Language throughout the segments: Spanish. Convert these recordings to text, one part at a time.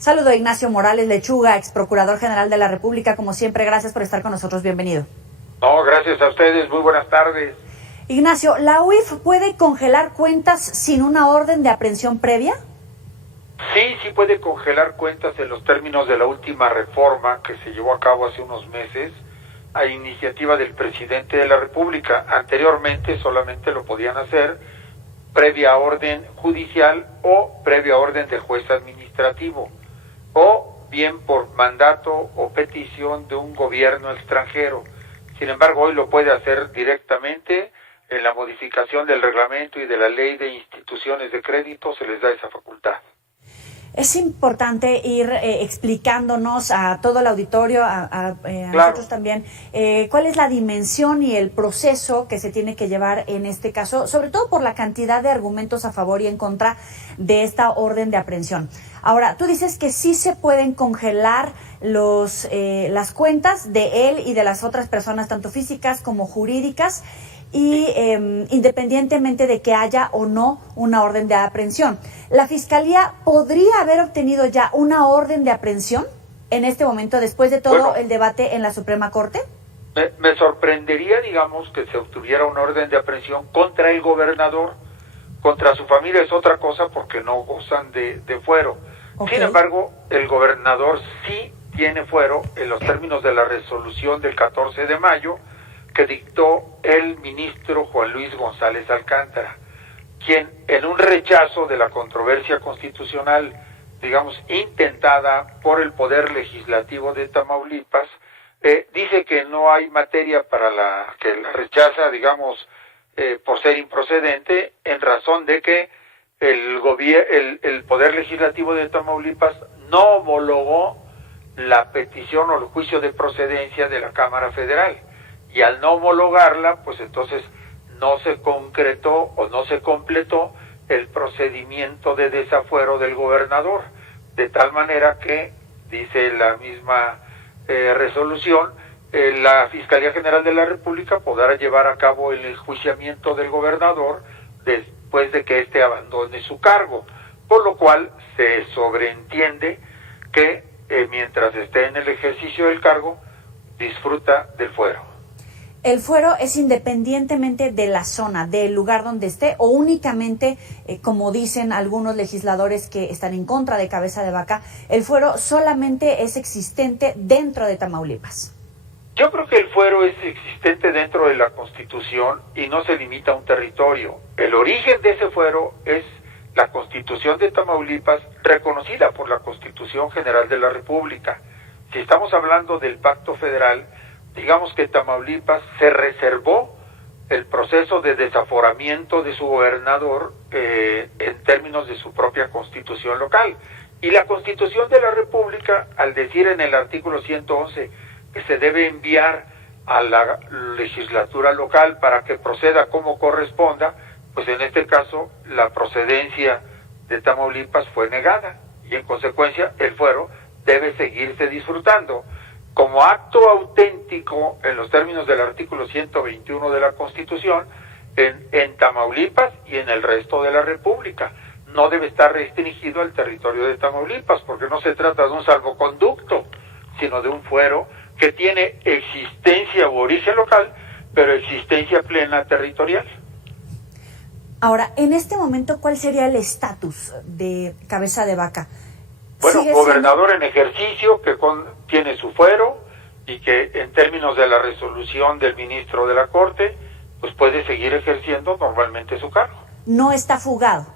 Saludo a Ignacio Morales Lechuga, ex procurador general de la República. Como siempre, gracias por estar con nosotros. Bienvenido. No, gracias a ustedes. Muy buenas tardes. Ignacio, ¿la UIF puede congelar cuentas sin una orden de aprehensión previa? Sí puede congelar cuentas en los términos de la última reforma que se llevó a cabo hace unos meses a iniciativa del presidente de la República. Anteriormente solamente lo podían hacer previa orden judicial o previa orden del juez administrativo, o bien por mandato o petición de un gobierno extranjero. Sin embargo, hoy lo puede hacer directamente. En la modificación del reglamento y de la ley de instituciones de crédito se les da esa facultad. Es importante ir explicándonos a todo el auditorio, a Claro. nosotros también, cuál es la dimensión y el proceso que se tiene que llevar en este caso, sobre todo por la cantidad de argumentos a favor y en contra de esta orden de aprehensión. Ahora, tú dices que sí se pueden congelar las cuentas de él y de las otras personas, tanto físicas como jurídicas, y independientemente de que haya o no una orden de aprehensión. ¿La Fiscalía podría haber obtenido ya una orden de aprehensión en este momento, después de todo el debate en la Suprema Corte? Me sorprendería, digamos, que se obtuviera una orden de aprehensión contra el gobernador. Contra su familia es otra cosa porque no gozan de fuero. Okay. Sin embargo, el gobernador sí tiene fuero en los términos de la resolución del 14 de mayo, que dictó el ministro Juan Luis González Alcántara, quien en un rechazo de la controversia constitucional, digamos, intentada por el Poder Legislativo de Tamaulipas, dice que no hay materia para que la rechaza, digamos, por ser improcedente, en razón de que el Poder Legislativo de Tamaulipas no homologó la petición o el juicio de procedencia de la Cámara Federal. Y al no homologarla, pues entonces no se concretó o no se completó el procedimiento de desafuero del gobernador, de tal manera que, dice la misma resolución, la Fiscalía General de la República podrá llevar a cabo el enjuiciamiento del gobernador después de que éste abandone su cargo, por lo cual se sobreentiende que mientras esté en el ejercicio del cargo, disfruta del fuero. ¿El fuero es independientemente de la zona, del lugar donde esté, o únicamente, como dicen algunos legisladores que están en contra de Cabeza de Vaca, el fuero solamente es existente dentro de Tamaulipas? Yo creo que el fuero es existente dentro de la Constitución y no se limita a un territorio. El origen de ese fuero es la Constitución de Tamaulipas, reconocida por la Constitución General de la República. Si estamos hablando del Pacto Federal, digamos que Tamaulipas se reservó el proceso de desaforamiento de su gobernador en términos de su propia constitución local. Y la Constitución de la República, al decir en el artículo 111 que se debe enviar a la legislatura local para que proceda como corresponda, pues en este caso la procedencia de Tamaulipas fue negada y en consecuencia el fuero debe seguirse disfrutando como acto auténtico en los términos del artículo 121 de la Constitución en Tamaulipas y en el resto de la República. No debe estar restringido al territorio de Tamaulipas porque no se trata de un salvoconducto, sino de un fuero que tiene existencia u origen local, pero existencia plena territorial. Ahora, en este momento, ¿cuál sería el estatus de Cabeza de Vaca? Bueno, gobernador en ejercicio que tiene su fuero y que en términos de la resolución del ministro de la Corte, pues puede seguir ejerciendo normalmente su cargo. ¿No está fugado?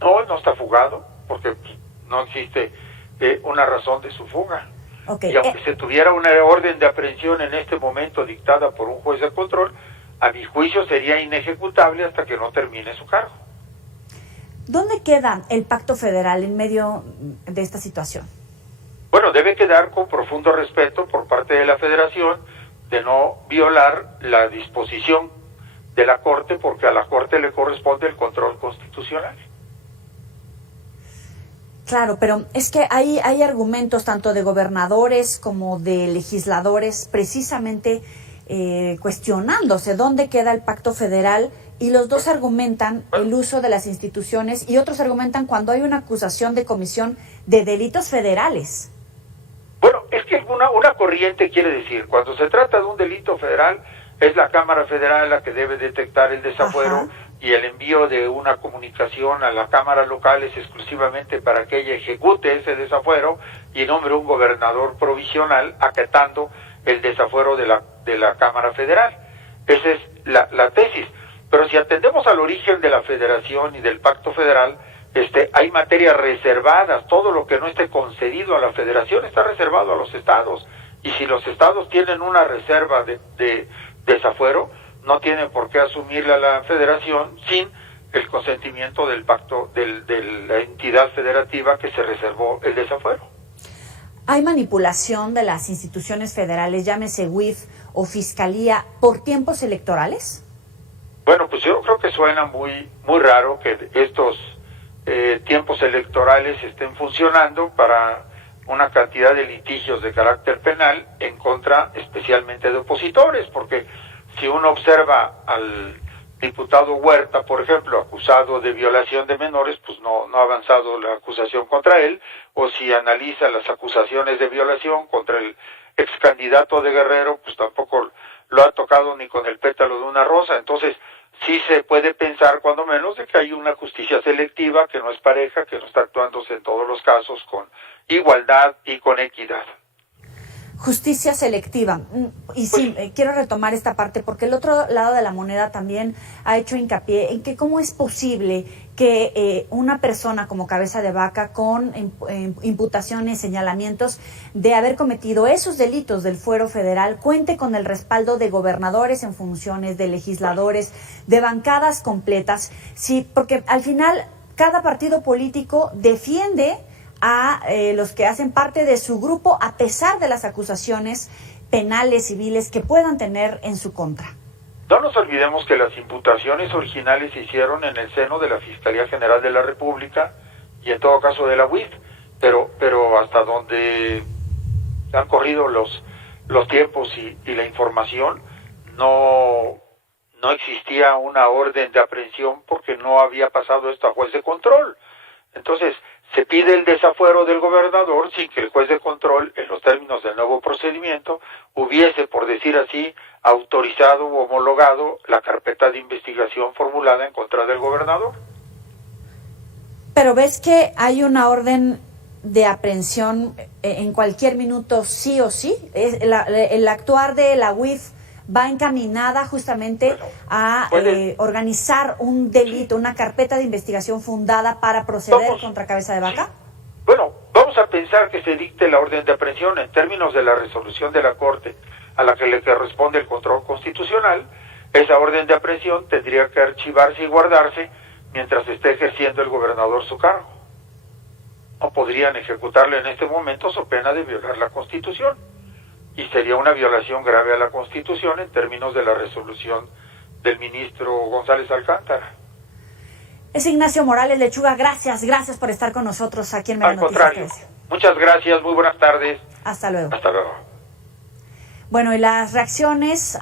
No está fugado, porque no existe una razón de su fuga. Okay. Y aunque se tuviera una orden de aprehensión en este momento dictada por un juez de control, a mi juicio sería inejecutable hasta que no termine su cargo. ¿Dónde queda el Pacto Federal en medio de esta situación? Bueno, debe quedar con profundo respeto por parte de la Federación de no violar la disposición de la Corte, porque a la Corte le corresponde el control constitucional. Claro, pero es que hay argumentos tanto de gobernadores como de legisladores precisamente cuestionándose dónde queda el Pacto Federal y los dos argumentan el uso de las instituciones y otros argumentan cuando hay una acusación de comisión de delitos federales. Bueno, es que una corriente quiere decir, cuando se trata de un delito federal, es la Cámara Federal la que debe detectar el desafuero. Ajá. Y el envío de una comunicación a la Cámara local es exclusivamente para que ella ejecute ese desafuero y nombre un gobernador provisional acatando el desafuero de la Cámara Federal. Esa es la tesis. Pero si atendemos al origen de la federación y del pacto federal, hay materias reservadas. Todo lo que no esté concedido a la federación está reservado a los estados. Y si los estados tienen una reserva de desafuero, no tienen por qué asumirla la federación sin el consentimiento del pacto de la entidad federativa que se reservó el desafuero. ¿Hay manipulación de las instituciones federales, llámese UIF o Fiscalía, por tiempos electorales? Bueno, pues yo creo que suena muy raro que estos tiempos electorales estén funcionando para una cantidad de litigios de carácter penal en contra especialmente de opositores, porque si uno observa al diputado Huerta, por ejemplo, acusado de violación de menores, pues no ha avanzado la acusación contra él, o si analiza las acusaciones de violación contra el ex candidato de Guerrero, pues tampoco lo ha tocado ni con el pétalo de una rosa. Entonces, sí se puede pensar, cuando menos, de que hay una justicia selectiva, que no es pareja, que no está actuándose en todos los casos con igualdad y con equidad. Justicia selectiva. Y sí, quiero retomar esta parte porque el otro lado de la moneda también ha hecho hincapié en que cómo es posible que una persona como Cabeza de Vaca con imputaciones, señalamientos de haber cometido esos delitos del fuero federal cuente con el respaldo de gobernadores en funciones, de legisladores, de bancadas completas. Sí, porque al final cada partido político defiende a los que hacen parte de su grupo a pesar de las acusaciones penales, civiles que puedan tener en su contra. No nos olvidemos que las imputaciones originales se hicieron en el seno de la Fiscalía General de la República y en todo caso de la UIF, pero hasta donde han corrido los tiempos y la información, no existía una orden de aprehensión porque no había pasado esto a juez de control. Entonces, se pide el desafuero del gobernador sin que el juez de control, en los términos del nuevo procedimiento, hubiese, por decir así, autorizado o homologado la carpeta de investigación formulada en contra del gobernador. Pero ves que hay una orden de aprehensión en cualquier minuto, sí o sí. El actuar de la UIF va encaminada justamente a organizar un delito, una carpeta de investigación fundada para proceder contra Cabeza de Vaca. Bueno, vamos a pensar que se dicte la orden de aprehensión en términos de la resolución de la Corte a la que le corresponde el control constitucional. Esa orden de aprehensión tendría que archivarse y guardarse mientras esté ejerciendo el gobernador su cargo. No podrían ejecutarla en este momento so pena de violar la Constitución. Y sería una violación grave a la Constitución en términos de la resolución del ministro González Alcántara. Es Ignacio Morales Lechuga, gracias por estar con nosotros aquí en Mega Noticias. Al contrario, muchas gracias, muy buenas tardes. Hasta luego. Hasta luego. Bueno, y las reacciones